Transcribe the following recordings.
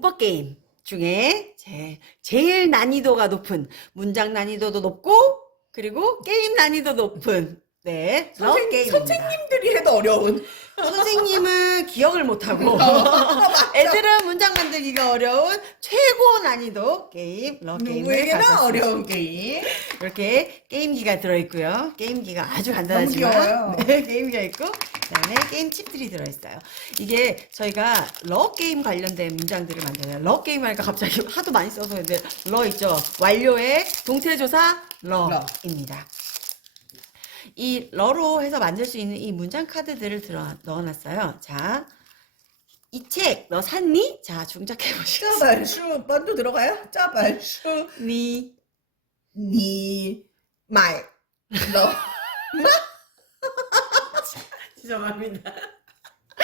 문법 게임 중에 제, 제일 난이도가 높은 문장 난이도도 높고 그리고 게임 난이도 높은 네, 러 선생, 게임입니다. 선생님들이 해도 어려운. 선생님은 기억을 못하고 맞아. 애들은 문장 만들기가 어려운 최고 난이도 게임 러 게임을 누구에게나. 어려운 게임. 이렇게 게임기가 들어있고요. 게임기가 아주 간단하지만 귀여워요. 네, 게임기가 있고 그다음에 게임 칩들이 들어있어요. 이게 저희가 러 게임 관련된 문장들을 만들어요. 러 게임 하니까 갑자기 하도 많이 써서 근데 러 있죠. 완료의 동태조사 러입니다. 이 러로 해서 만들 수 있는 이 문장 카드들을 들어 넣어놨어요. 자, 이 책 너 샀니? 자, 중작해 보시겠어요? 짜발슈 번도 들어가요? 짜발슈 니, 니, 마이, 너. 진짜 말입니다.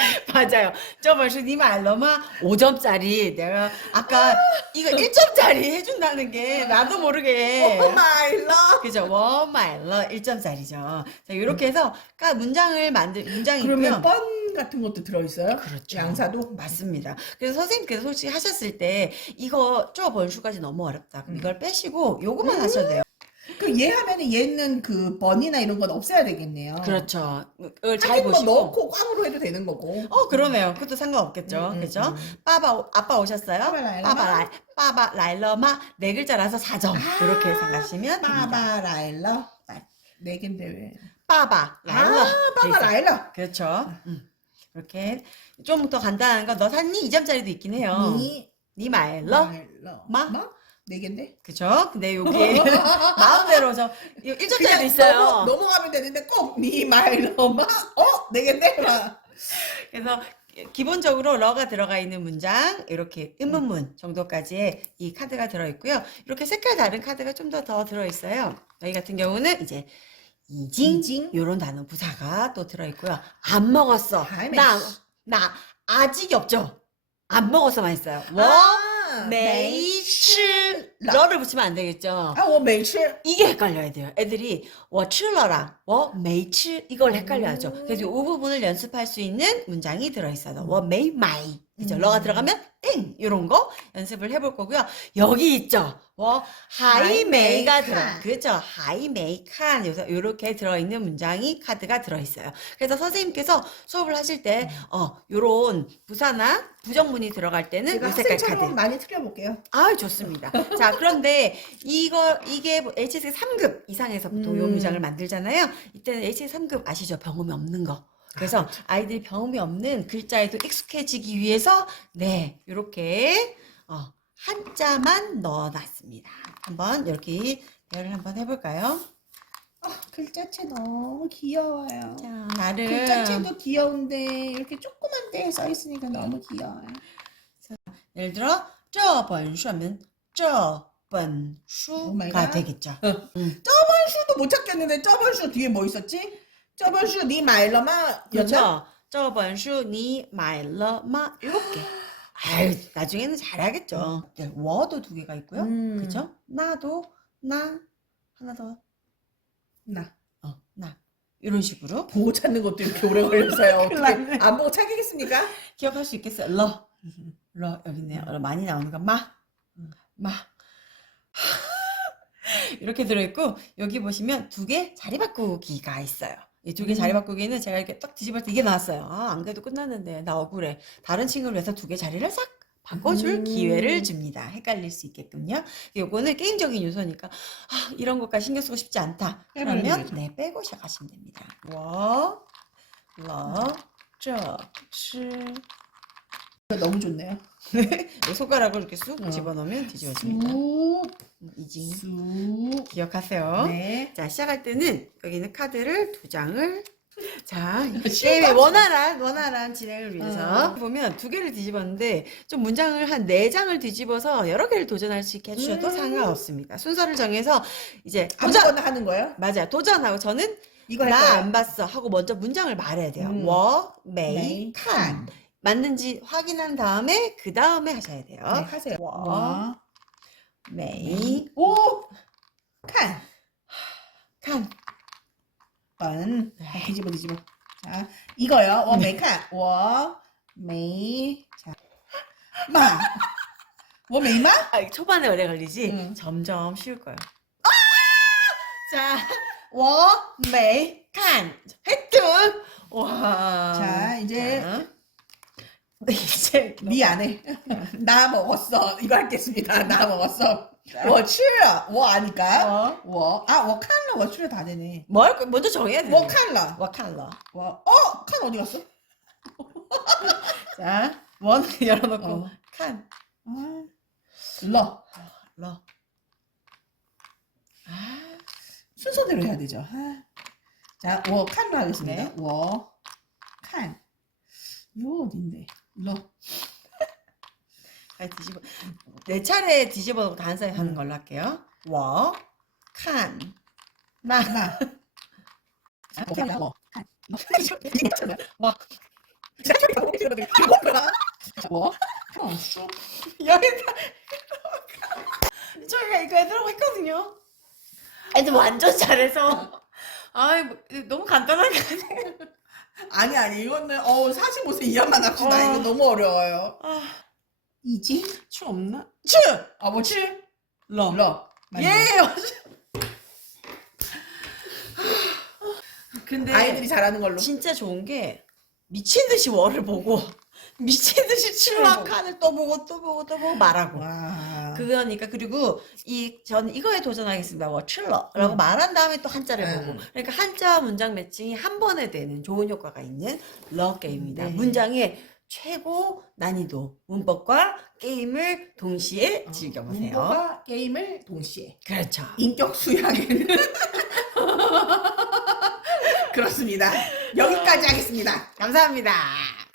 맞아요. 저 벌써 니 말로 막 5점짜리 내가 아까 이거 1점짜리 해준다는 게 나도 모르게 Oh my love. 그죠? 원 마일러 1점짜리죠. 자, 이렇게 해서 까 문장을 만들 문장이 그러면 있고요. 뻔 같은 것도 들어있어요? 그렇죠. 양사도? 맞습니다. 그래서 선생님께서 솔직히 하셨을 때 이거 저 번수까지 너무 어렵다. 그럼 이걸 음. 빼시고 요것만 하셔도 돼요. 그 얘 하면은 얘는 그 번이나 이런 건 없애야 되겠네요. 그렇죠. 그걸 잘 하긴 뭐 보시고. 넣고 꽝으로 해도 되는 거고. 어 그러네요. 그것도 상관없겠죠. 음, 음, 그죠? 음. 빠바 오- 아빠 오셨어요? 빠바 라일러마? 빠바 라일러마 네 글자라서 4점 아, 이렇게 생각하시면 됩니다. 빠바 라일러. 네 개인데 왜? 빠바 라일러 아, 돼 빠바 있어요. 라일러. 그렇죠. 음. 이렇게 좀 더 간단한 거너 샀니? 2점짜리도 있긴 해요. 니니 말러 라일러. 마? 마? 네 개인데? 그죠? 근데 여기 마음대로 저 1점짜리도 그냥 있어요. 넘어, 넘어가면 되는데 꼭니 말러 마? 어? 네 개인데? 막. 그래서 기본적으로 러가 들어가 있는 문장 이렇게 의문문 정도까지의 이 카드가 들어 있고요. 이렇게 색깔 다른 카드가 좀 더 더 들어 있어요. 여기 같은 경우는 이제 이징, 이징. 이런 단어 부사가 또 들어 있고요. 안 먹었어. 하이, 나, 메시. 나 아직이 없죠. 안 먹어서만 있어요. 워, 아, 메이츠, 러를 붙이면 안 되겠죠. 아, 我没吃. 이게 헷갈려야 돼요. 애들이 워츠러랑 워 메이츠 이걸 헷갈려하죠. 그래서 이 부분을 연습할 수 있는 문장이 들어있어요. 워 메이 마이 그죠? 음. 러가 들어가면 땡 이런 거 연습을 해볼 거고요. 여기 있죠. 워 하이 메이가 들어. 칸. 그렇죠. 하이 메이 칸 여기서 이렇게 들어있는 문장이 카드가 들어있어요. 그래서 선생님께서 수업을 하실 때 어, 요런 부사나 부정문이 들어갈 때는 제가 요 색깔 학생처럼 카드. 많이 틀려볼게요. 아, 좋습니다. 자, 그런데 이거 이게 뭐 HSK 3급 이상에서부터 요 음. 문장을 만들잖아요. 이때는 HSK 3급 아시죠? 병음이 없는 거. 그래서 아이들이 병음이 없는 글자에도 익숙해지기 위해서 네, 요렇게 어, 한자만 넣어놨습니다. 한번 이렇게 대화를 한번 해볼까요? 아, 글자체 너무 귀여워요. 자, 나름 글자체도 귀여운데 이렇게 조그만 데에 써 있으니까 너무 귀여워요. 예를 들어 这本书하면 저번슈가 되겠죠. 어. 음. 쩌번슈도 못 찾겠는데 저번슈 뒤에 뭐 있었지? 저번슈 니 말러마 여자. 저번슈 니 말러마 이렇게. 아유 나중에는 잘하겠죠. 음. 네, 워도 두 개가 있고요. 음. 그죠? 나도 나 하나 더. 나. 어, 나. 이런 식으로 보고 찾는 것도 이렇게 오래 걸려서요. 안 보고 찾겠습니까? 기억할 수 있겠어요. 러. 음. 러 여기 있네요. 러 많이 나오니까 마. 마. 이렇게 들어있고, 여기 보시면 두 개 자리 바꾸기가 있어요. 이 두 개 자리 음. 바꾸기는 제가 이렇게 딱 뒤집을 때 이게 나왔어요. 아, 안 그래도 끝났는데. 나 억울해. 다른 친구를 위해서 두 개 자리를 싹 바꿔줄 음. 기회를 줍니다. 헷갈릴 수 있게끔요. 요거는 게임적인 요소니까, 아, 이런 것까지 신경 쓰고 싶지 않다. 그러면. 네, 빼고 시작하시면 됩니다. 워, 러, 저, 치. 너무 좋네요. 이 손가락을 이렇게 쑥 어. 집어넣으면 뒤집어집니다. 쑥, 음, 이징. 쑥. 기억하세요. 네. 자, 시작할 때는 여기 있는 카드를 두 장을 자, 쉬운 게임의 거 원활한, 원활한 진행을 위해서 어. 보면 두 개를 뒤집었는데 좀 문장을 한 네 장을 뒤집어서 여러 개를 도전할 수 있게 해주셔도 음. 상관없습니다. 순서를 정해서 이제 도전! 하는 거예요? 맞아요. 도전하고 저는 이거 할 나? 안 봤어 하고 먼저 문장을 말해야 돼요. 음. 워, 메이, 칸. 맞는지 확인한 다음에 그 다음에 하셔야 돼요. 네, 하세요. 워, 와, 메이, 음. 오, 칸, 칸. 건. 네. 아, 뒤집어, 뒤집어. 자, 이거요. 워, 메이, 네. 칸. 워, 메이, 자, 마. 워, 메이, 마? 아, 초반에 오래 걸리지? 응. 점점 쉬울 거예요. 아! 자, 워, 메이, 칸. 해뜨. 와. 자, 이제 자, 이제 네 안에 나 먹었어. 이거 하겠습니다. 나 먹었어. 我吃了. 我아니까. 어? 我아, 我看了.我吃了다 되네. 뭐 할 거야? 먼저 정해야 돼. 我看了.我看了. 我 어, 칸 어디 갔어? 자, 원 열어놓고 어. 칸. 아, 러. 러. 아, 순서대로 해야 되죠. 아. 자, 我 칸로 하겠습니다. 네. 我 칸. 이거 어딘데? 러. 뒤집어. 네 차례 뒤집어 놓고 단서에 하는 걸로 할게요. 워, 칸, 나. 나. 아, 저희가 이거 애들하고 했거든요. 애들 완전 잘해서. 아, 너무 간단한 거 아니 아니 이거는 어 45세 이하만 합시다. 어. 이거 너무 어려워요. 아, 이지? 추 없나? 츠. 아, 뭐 츠? 러. 러. 예! 근데 아이들이 잘하는 걸로. 진짜 좋은 게 미친 듯이 월을 보고 미친 듯이 칠화 칸을 또 보고 또 보고 또 보고 말하고 와. 그거니까 그리고 이 전 이거에 도전하겠습니다. 뭐 칠러라고 음. 말한 다음에 또 한자를 음. 보고 그러니까 한자 문장 매칭이 한 번에 되는 좋은 효과가 있는 러 게임입니다. 네. 문장의 최고 난이도 문법과 게임을 동시에 즐겨보세요. 문법과 게임을 동시에. 그렇죠. 인격 수양에는 그렇습니다. 여기까지 하겠습니다. 감사합니다.